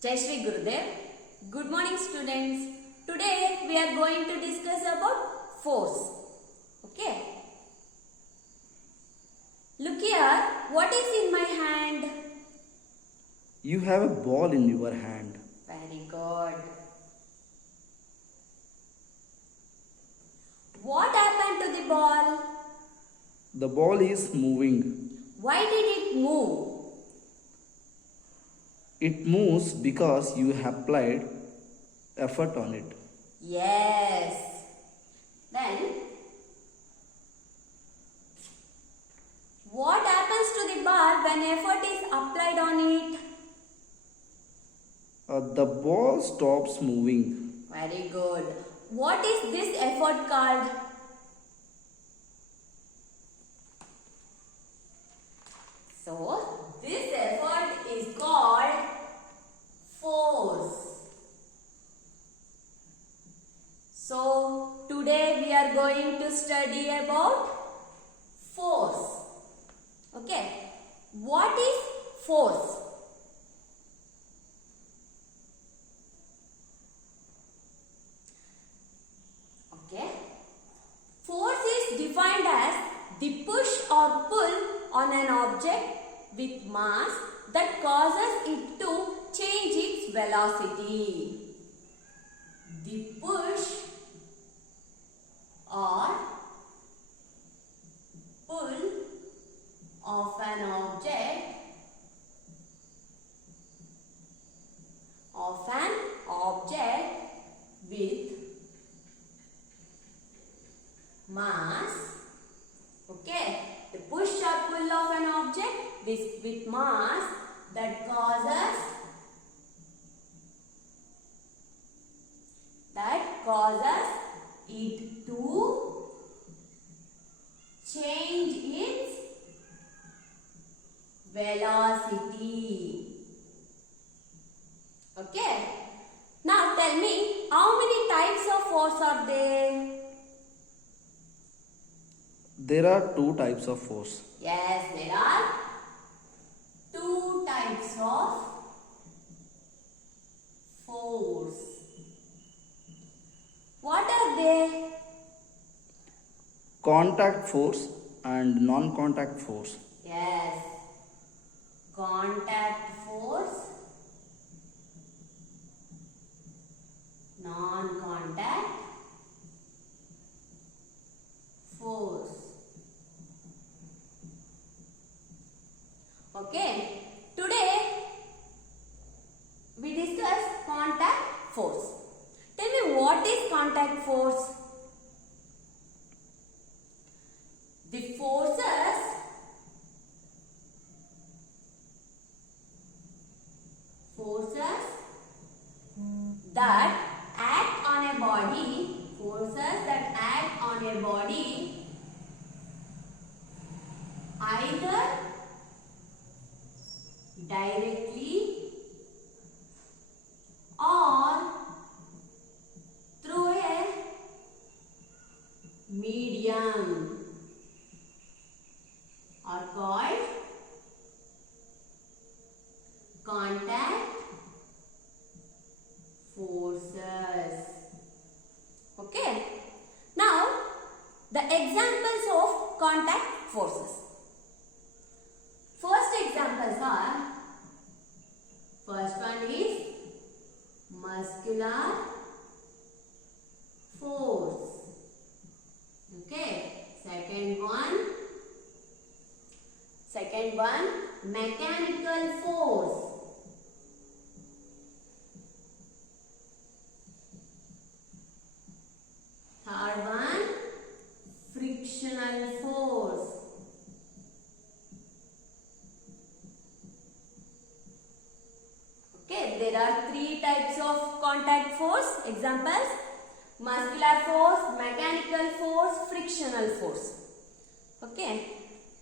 Jai Shri Gurudev. Good morning students. Today we are going to discuss about force. Okay. Look here. What is in my hand? You have a ball in your hand. Very good. What happened to the ball? The ball is moving. Why did it move? It moves because you have applied effort on it. Yes. Then, what happens to the ball when effort is applied on it? The ball stops moving. Very good. What is this effort called? So, this effort is called force. So, today we are going to study about force. Okay. What is force? Okay. Force is defined as the push or pull on an object with mass that causes it to change its velocity. The push or pull of an object with mass. Okay, the push or pull of an object with mass that causes it to change its velocity. Okay. Now tell me, how many types of force are there? There are two types of force. Yes, there are two types of force. What are they? Contact force and non-contact force. Yes. Contact force, non-contact force. Okay. Today we discuss contact force. Tell me, what is contact force? The forces that act on a body, either directly or through a medium are called contact forces. Okay. Now, the examples of contact forces. First one is muscular force. Okay. Second one, mechanical force. Third one, frictional force. Okay, there are three types of contact force. Examples: muscular force, mechanical force, frictional force. Okay.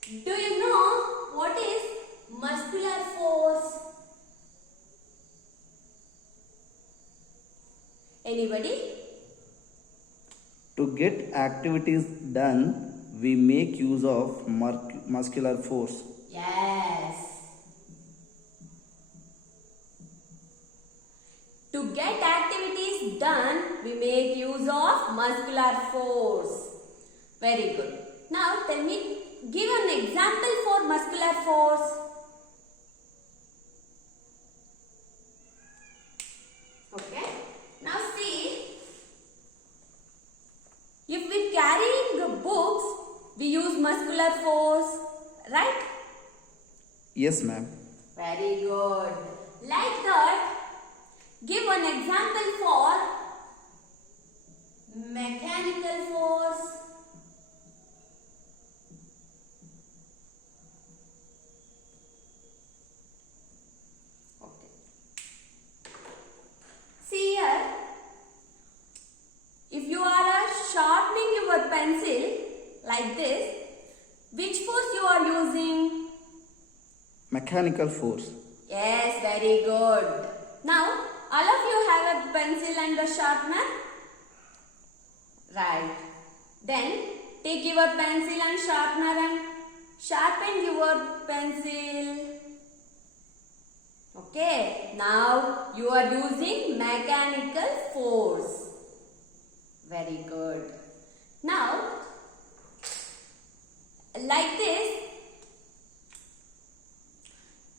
Do you know what is muscular force? Anybody? To get activities done, we make use of muscular force. Yes. To get activities done, we make use of muscular force. Very good. Now tell me, give an example for muscular force. Okay. Now see, if we carrying books, we use muscular force, right? Yes, ma'am. Very good. Like that, give an example for mechanical force. Okay. See here, if you are sharpening your pencil like this, which force you are using? Mechanical force. Yes, very good. Now, all of you have a pencil and a sharpener? Right. Then, take your pencil and sharpener and sharpen your pencil. Okay. Now, you are using mechanical force. Very good. Now, like this,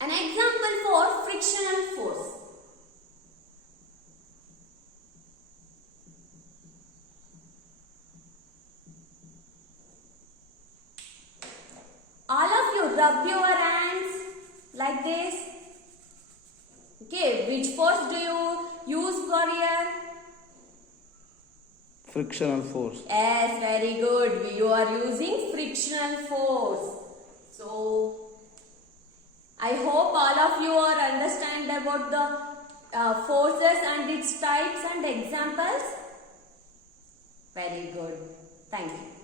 an example for frictional force. All of you rub your hands like this. Okay, which force do you use for here? Frictional force. Yes, very good. You are using frictional force. So, I hope all of you are understand about the forces and its types and examples. Very good. Thank you.